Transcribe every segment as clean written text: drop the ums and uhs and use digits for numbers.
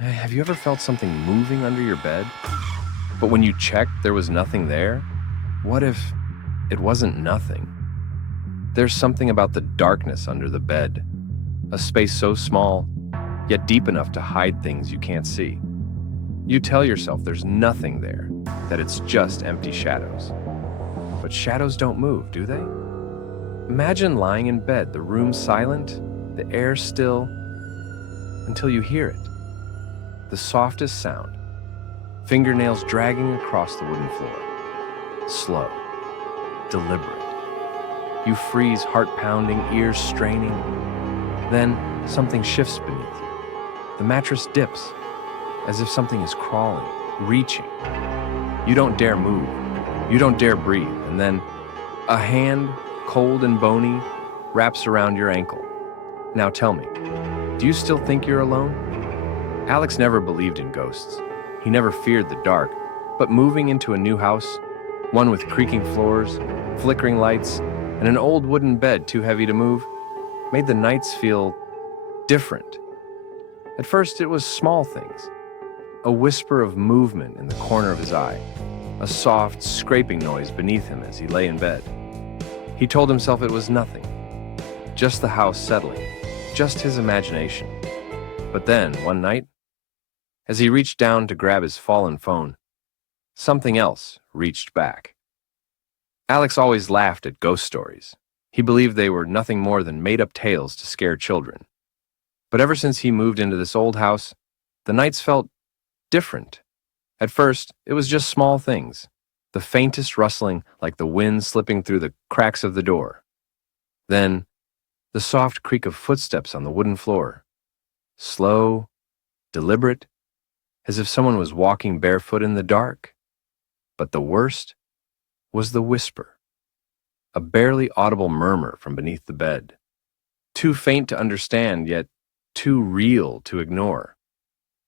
Have you ever felt something moving under your bed? But when you checked, there was nothing there? What if it wasn't nothing? There's something about the darkness under the bed, a space so small, yet deep enough to hide things you can't see. You tell yourself there's nothing there, that it's just empty shadows. But shadows don't move, do they? Imagine lying in bed, the room silent, the air still, until you hear it. The softest sound, fingernails dragging across the wooden floor. Slow, deliberate. You freeze, heart pounding, ears straining. Then something shifts beneath you. The mattress dips, as if something is crawling, reaching. You don't dare move. You don't dare breathe. And then a hand, cold and bony, wraps around your ankle. Now tell me, do you still think you're alone? Alex never believed in ghosts. He never feared the dark. But moving into a new house, one with creaking floors, flickering lights, and an old wooden bed too heavy to move, made the nights feel different. At first, it was small things. A whisper of movement in the corner of his eye, a soft, scraping noise beneath him as he lay in bed. He told himself it was nothing, just the house settling, just his imagination. But then, one night, as he reached down to grab his fallen phone, something else reached back. Alex always laughed at ghost stories. He believed they were nothing more than made-up tales to scare children. But ever since he moved into this old house, the nights felt different. At first, it was just small things, the faintest rustling like the wind slipping through the cracks of the door. Then, the soft creak of footsteps on the wooden floor. Slow, deliberate, as if someone was walking barefoot in the dark. But the worst was the whisper, a barely audible murmur from beneath the bed, too faint to understand, yet too real to ignore.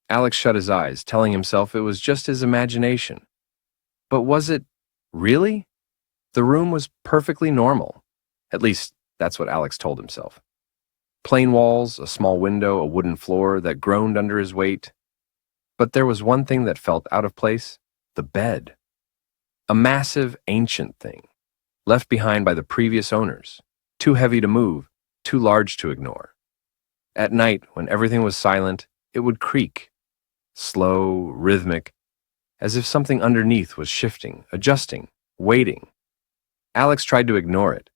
Alex shut his eyes, telling himself it was just his imagination. But was it really? The room was perfectly normal. At least, that's what Alex told himself. Plain walls, a small window, a wooden floor that groaned under his weight. But there was one thing that felt out of place: the bed. A massive, ancient thing, left behind by the previous owners, too heavy to move, too large to ignore. At night, when everything was silent, it would creak, slow, rhythmic, as if something underneath was shifting, adjusting, waiting. Alex tried to ignore it,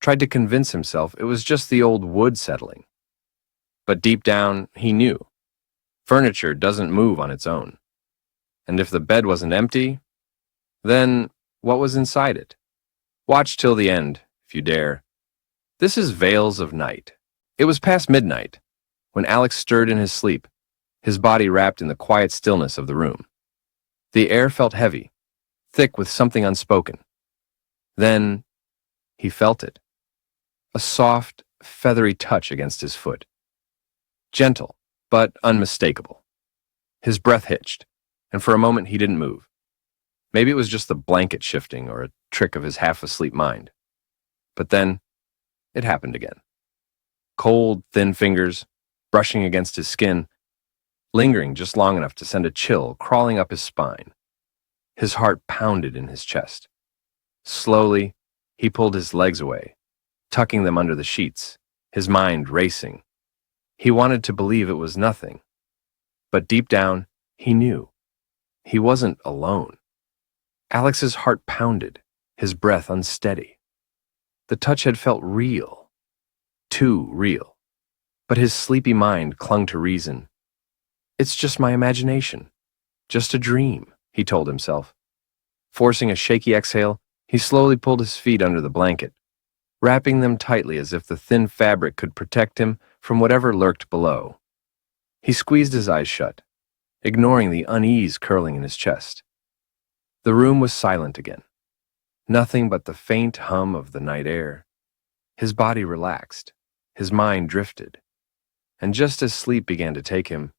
tried to convince himself it was just the old wood settling. But deep down, he knew. Furniture doesn't move on its own. And if the bed wasn't empty, then what was inside it? Watch till the end, if you dare. This is Veils of Night. It was past midnight when Alex stirred in his sleep, his body wrapped in the quiet stillness of the room. The air felt heavy, thick with something unspoken. Then he felt it. A soft, feathery touch against his foot. Gentle, but unmistakable. His breath hitched, and for a moment he didn't move. Maybe it was just the blanket shifting or a trick of his half-asleep mind. But then, it happened again. Cold, thin fingers, brushing against his skin, lingering just long enough to send a chill crawling up his spine. His heart pounded in his chest. Slowly, he pulled his legs away, tucking them under the sheets, his mind racing. He wanted to believe it was nothing. But deep down, he knew. He wasn't alone. Alex's heart pounded, his breath unsteady. The touch had felt real, too real. But his sleepy mind clung to reason. It's just my imagination, just a dream, he told himself. Forcing a shaky exhale, he slowly pulled his feet under the blanket, wrapping them tightly as if the thin fabric could protect him from whatever lurked below. He squeezed his eyes shut, ignoring the unease curling in his chest. The room was silent again. Nothing but the faint hum of the night air. His body relaxed, his mind drifted. And just as sleep began to take him,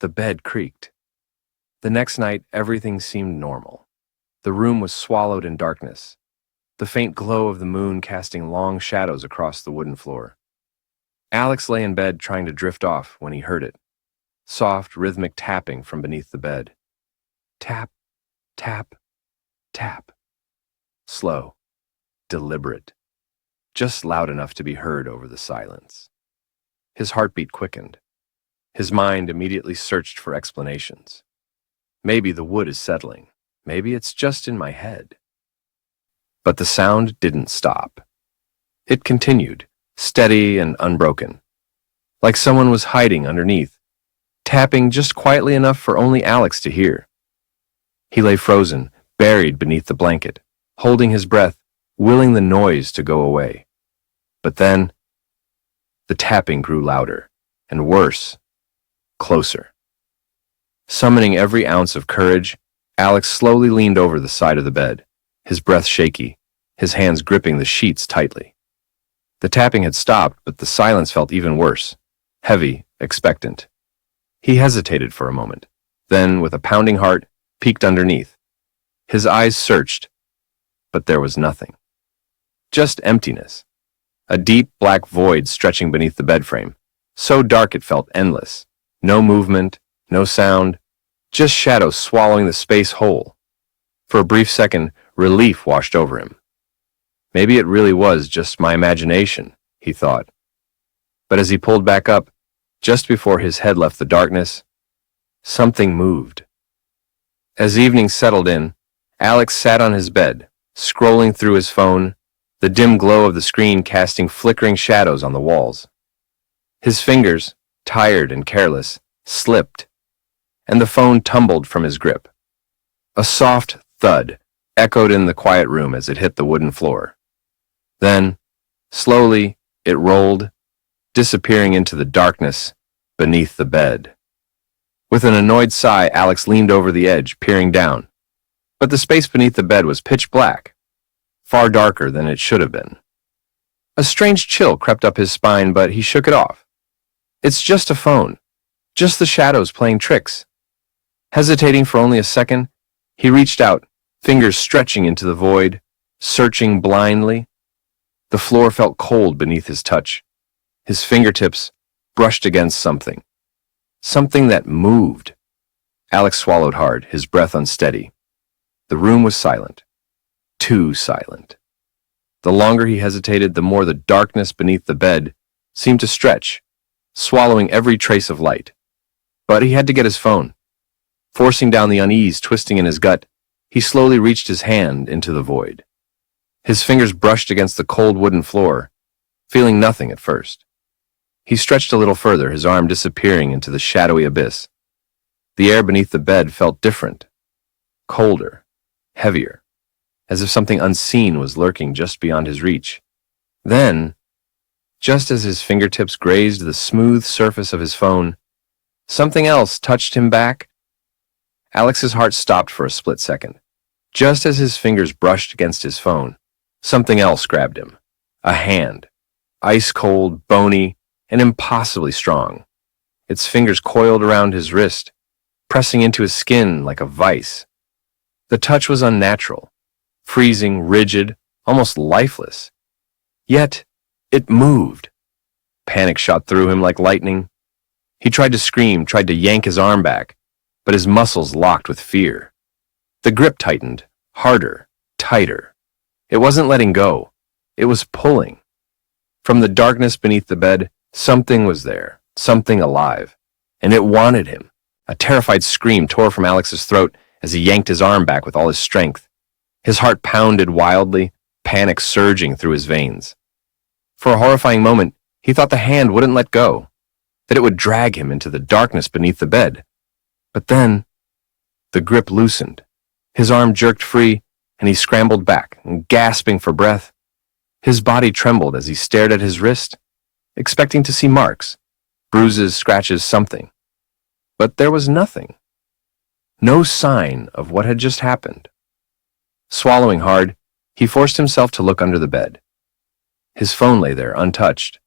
the bed creaked. The next night, everything seemed normal. The room was swallowed in darkness, the faint glow of the moon casting long shadows across the wooden floor. Alex lay in bed trying to drift off when he heard it. soft, rhythmic tapping from beneath the bed. Tap, tap, tap. Slow, deliberate, just loud enough to be heard over the silence. His heartbeat quickened. His mind immediately searched for explanations. Maybe the wood is settling. Maybe it's just in my head. But the sound didn't stop. It continued, steady and unbroken, like someone was hiding underneath, tapping just quietly enough for only Alex to hear. He lay frozen, buried beneath the blanket, holding his breath, willing the noise to go away. But then, the tapping grew louder, and worse, closer. Summoning every ounce of courage, Alex slowly leaned over the side of the bed, his breath shaky, his hands gripping the sheets tightly. The tapping had stopped, but the silence felt even worse, heavy, expectant. He hesitated for a moment, then, with a pounding heart, peeked underneath. His eyes searched, but there was nothing. Just emptiness. A deep, black void stretching beneath the bed frame, so dark it felt endless. No movement, no sound, just shadows swallowing the space whole. For a brief second, relief washed over him. Maybe it really was just my imagination, he thought. But as he pulled back up, just before his head left the darkness, something moved. As evening settled in, Alex sat on his bed, scrolling through his phone, the dim glow of the screen casting flickering shadows on the walls. His fingers, tired and careless, slipped, and the phone tumbled from his grip. A soft thud echoed in the quiet room as it hit the wooden floor. Then, slowly, it rolled, disappearing into the darkness beneath the bed. With an annoyed sigh, Alex leaned over the edge, peering down. But the space beneath the bed was pitch black, far darker than it should have been. A strange chill crept up his spine, but he shook it off. It's just a phone, just the shadows playing tricks. Hesitating for only a second, he reached out, fingers stretching into the void, searching blindly. The floor felt cold beneath his touch. His fingertips brushed against something. Something that moved. Alex swallowed hard, his breath unsteady. The room was silent. Too silent. The longer he hesitated, the more the darkness beneath the bed seemed to stretch, swallowing every trace of light. But he had to get his phone. Forcing down the unease twisting in his gut, he slowly reached his hand into the void. His fingers brushed against the cold wooden floor, feeling nothing at first. He stretched a little further, his arm disappearing into the shadowy abyss. The air beneath the bed felt different, colder, heavier, as if something unseen was lurking just beyond his reach. Then, just as his fingertips grazed the smooth surface of his phone, something else touched him back. Alex's heart stopped for a split second. Just as his fingers brushed against his phone, something else grabbed him. A hand, ice-cold, bony, and impossibly strong. Its fingers coiled around his wrist, pressing into his skin like a vice. The touch was unnatural, freezing, rigid, almost lifeless. Yet, it moved. Panic shot through him like lightning. He tried to scream, tried to yank his arm back, but his muscles locked with fear. The grip tightened, harder, tighter. It wasn't letting go. It was pulling. From the darkness beneath the bed, something was there, something alive, and it wanted him. A terrified scream tore from Alex's throat as he yanked his arm back with all his strength. His heart pounded wildly, panic surging through his veins. For a horrifying moment, he thought the hand wouldn't let go, that it would drag him into the darkness beneath the bed. But then, the grip loosened. His arm jerked free, and he scrambled back, gasping for breath. His body trembled as he stared at his wrist, expecting to see marks, bruises, scratches, something. But there was nothing. No sign of what had just happened. Swallowing hard, he forced himself to look under the bed. His phone lay there, untouched.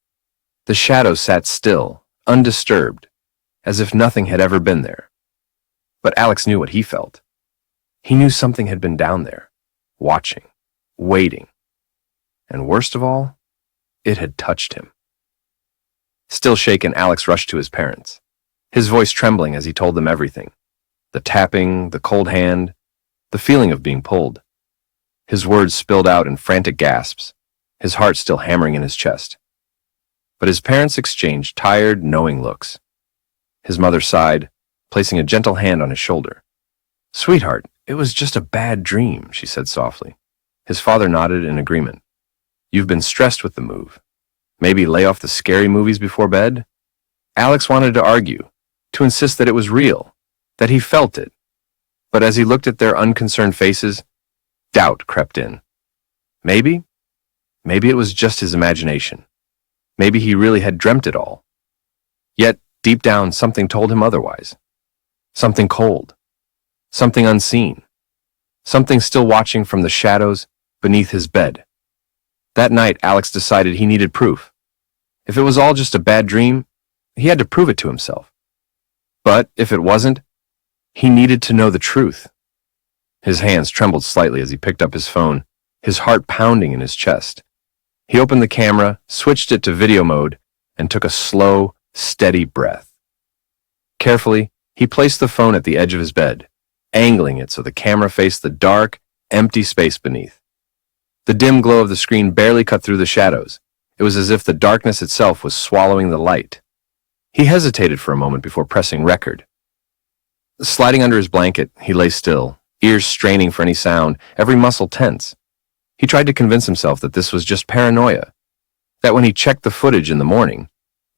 The shadows sat still, undisturbed, as if nothing had ever been there. But Alex knew what he felt. He knew something had been down there, watching, waiting. And worst of all, it had touched him. Still shaken, Alex rushed to his parents. his voice trembling as he told them everything. The tapping, the cold hand, the feeling of being pulled. His words spilled out in frantic gasps, his heart still hammering in his chest. But his parents exchanged tired, knowing looks. His mother sighed, placing a gentle hand on his shoulder. "Sweetheart, it was just a bad dream," she said softly. His father nodded in agreement. "You've been stressed with the move. Maybe lay off the scary movies before bed?" Alex wanted to argue, to insist that it was real, that he felt it. But as he looked at their unconcerned faces, doubt crept in. Maybe it was just his imagination. Maybe he really had dreamt it all. Yet, deep down, something told him otherwise. Something cold. Something unseen. Something still watching from the shadows beneath his bed. That night, Alex decided he needed proof. If it was all just a bad dream, he had to prove it to himself. But if it wasn't, he needed to know the truth. His hands trembled slightly as he picked up his phone, his heart pounding in his chest. He opened the camera, switched it to video mode, and took a slow, steady breath. Carefully, he placed the phone at the edge of his bed, angling it so the camera faced the dark, empty space beneath. The dim glow of the screen barely cut through the shadows. It was as if the darkness itself was swallowing the light. He hesitated for a moment before pressing record. Sliding under his blanket, he lay still, ears straining for any sound, every muscle tense. He tried to convince himself that this was just paranoia, that when he checked the footage in the morning,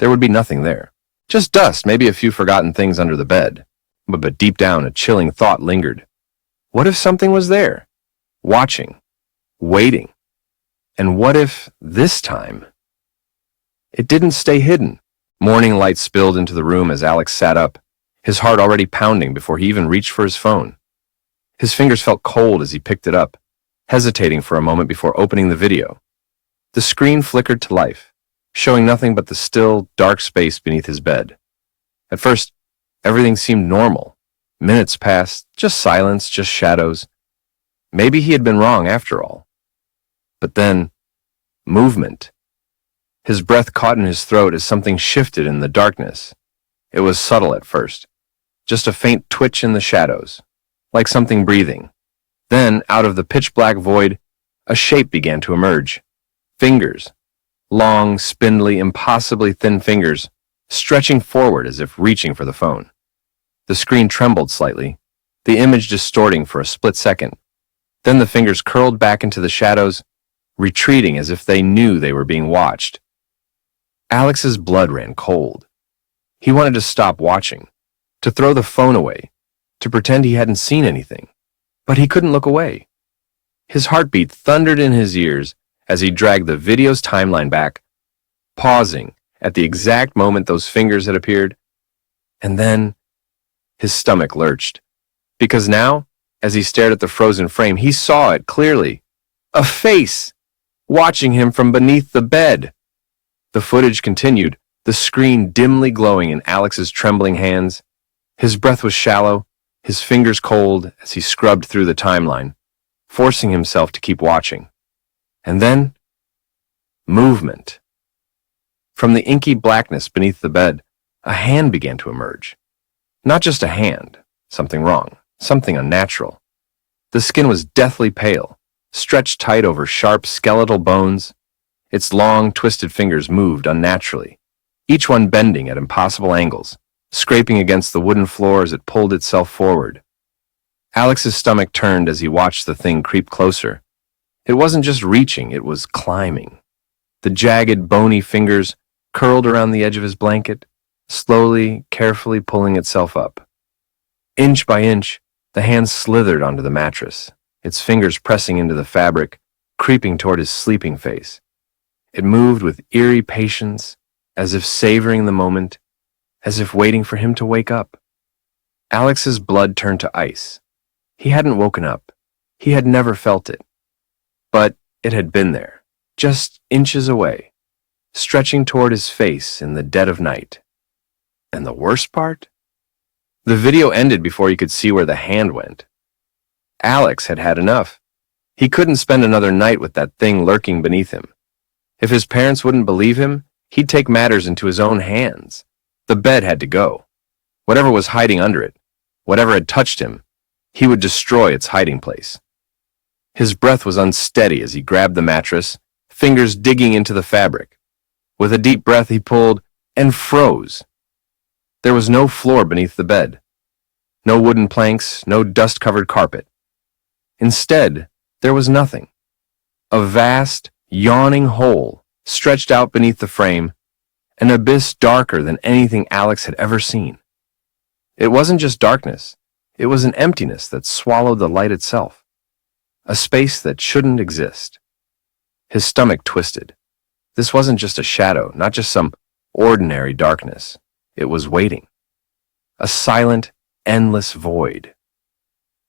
there would be nothing there. Just dust, maybe a few forgotten things under the bed. But deep down, a chilling thought lingered. What if something was there? Watching. Waiting. And what if, this time? It didn't stay hidden. Morning light spilled into the room as Alex sat up, his heart already pounding before he even reached for his phone. His fingers felt cold as he picked it up, hesitating for a moment before opening the video. The screen flickered to life, showing nothing but the still, dark space beneath his bed. At first, everything seemed normal. Minutes passed, just silence, just shadows. Maybe he had been wrong after all. But then, movement. His breath caught in his throat as something shifted in the darkness. It was subtle at first, just a faint twitch in the shadows, like something breathing. Then, out of the pitch-black void, a shape began to emerge. Fingers. Long, spindly, impossibly thin fingers, stretching forward as if reaching for the phone. The screen trembled slightly, the image distorting for a split second. Then the fingers curled back into the shadows, retreating as if they knew they were being watched. Alex's blood ran cold. He wanted to stop watching, to throw the phone away, to pretend he hadn't seen anything. But he couldn't look away. His heartbeat thundered in his ears as he dragged the video's timeline back, pausing at the exact moment those fingers had appeared. And then his stomach lurched, because now, as he stared at the frozen frame, he saw it clearly. A face, watching him from beneath the bed. The footage continued, the screen dimly glowing in Alex's trembling hands. His breath was shallow, his fingers cold as he scrubbed through the timeline, forcing himself to keep watching. And then, movement. From the inky blackness beneath the bed, a hand began to emerge. Not just a hand, something wrong, something unnatural. The skin was deathly pale, stretched tight over sharp skeletal bones. Its long, twisted fingers moved unnaturally, each one bending at impossible angles, scraping against the wooden floor as it pulled itself forward. Alex's stomach turned as he watched the thing creep closer. It wasn't just reaching, it was climbing. The jagged, bony fingers curled around the edge of his blanket, slowly, carefully pulling itself up. Inch by inch, the hand slithered onto the mattress, its fingers pressing into the fabric, creeping toward his sleeping face. It moved with eerie patience, as if savoring the moment, as if waiting for him to wake up. Alex's blood turned to ice. He hadn't woken up. He had never felt it. But it had been there, just inches away, stretching toward his face in the dead of night. And the worst part? The video ended before he could see where the hand went. Alex had had enough. He couldn't spend another night with that thing lurking beneath him. If his parents wouldn't believe him, he'd take matters into his own hands. The bed had to go. Whatever was hiding under it, whatever had touched him, he would destroy its hiding place. His breath was unsteady as he grabbed the mattress, fingers digging into the fabric. With a deep breath, he pulled and froze. There was no floor beneath the bed. No wooden planks, no dust-covered carpet. Instead, there was nothing. A vast, yawning hole stretched out beneath the frame, an abyss darker than anything Alex had ever seen. It wasn't just darkness. It was an emptiness that swallowed the light itself. A space that shouldn't exist. His stomach twisted. This wasn't just a shadow, not just some ordinary darkness. It was waiting. A silent, endless void.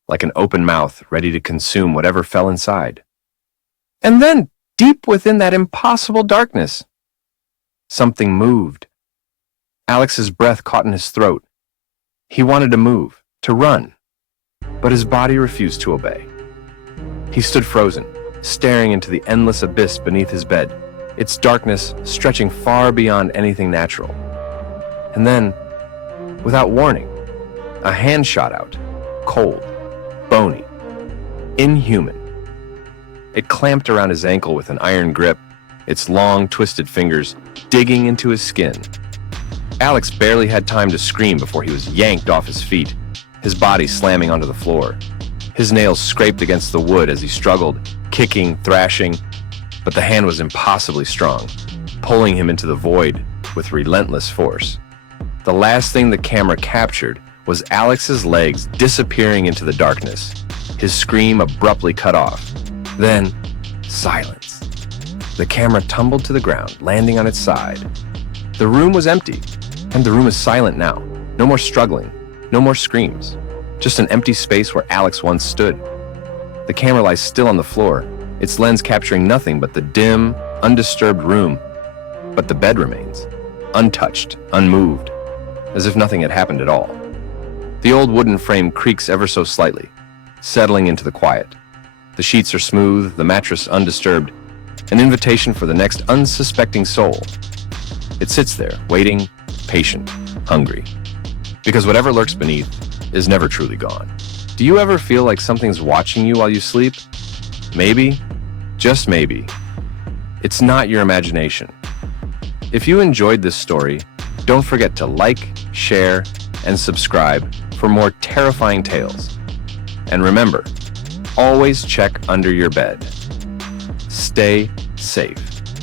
Like an open mouth ready to consume whatever fell inside. And then, deep within that impossible darkness, something moved. Alex's breath caught in his throat. He wanted to move, to run, but his body refused to obey. He stood frozen, staring into the endless abyss beneath his bed, its darkness stretching far beyond anything natural. And then, without warning, a hand shot out, cold, bony, inhuman. It clamped around his ankle with an iron grip, its long, twisted fingers digging into his skin. Alex barely had time to scream before he was yanked off his feet, his body slamming onto the floor. His nails scraped against the wood as he struggled, kicking, thrashing, but the hand was impossibly strong, pulling him into the void with relentless force. The last thing the camera captured was Alex's legs disappearing into the darkness, his scream abruptly cut off. Then, silence. The camera tumbled to the ground, landing on its side. The room was empty, and the room is silent now. No more struggling, no more screams. Just an empty space where Alex once stood. The camera lies still on the floor, its lens capturing nothing but the dim, undisturbed room. But the bed remains, untouched, unmoved, as if nothing had happened at all. The old wooden frame creaks ever so slightly, settling into the quiet. The sheets are smooth, the mattress undisturbed, an invitation for the next unsuspecting soul. It sits there, waiting, patient, hungry. Because whatever lurks beneath is never truly gone. Do you ever feel like something's watching you while you sleep? Maybe, just maybe, it's not your imagination. If you enjoyed this story, don't forget to like, share, and subscribe for more terrifying tales. And remember, always check under your bed. Stay safe.